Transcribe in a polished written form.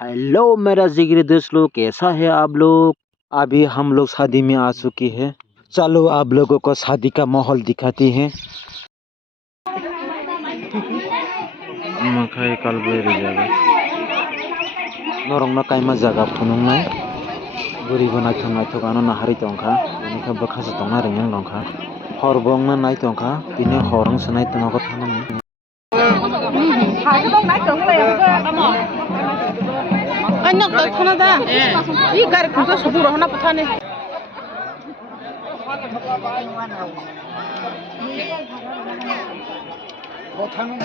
Hello मेरा जिगरी दोस्त लोग, कैसा है आप लोग। अभी हम लोग शादी में आ चुकी है। चलो आप लोगों को शादी का माहौल दिखाती है। मखाई कलबेरी जागा नरंग काइमा जागा फुनुंगनाय बुरी बनाय थांनाय थगानो नाहारि तंखा बेनिखा बखासे तंना रिंगां दंखा हरबंना नाय तंखा बिनि हरं सनाय तंगो थानांनि Anh tới thằng đó, đi cái cũng có số phụ rồi nó bắt thằng này. Có thằng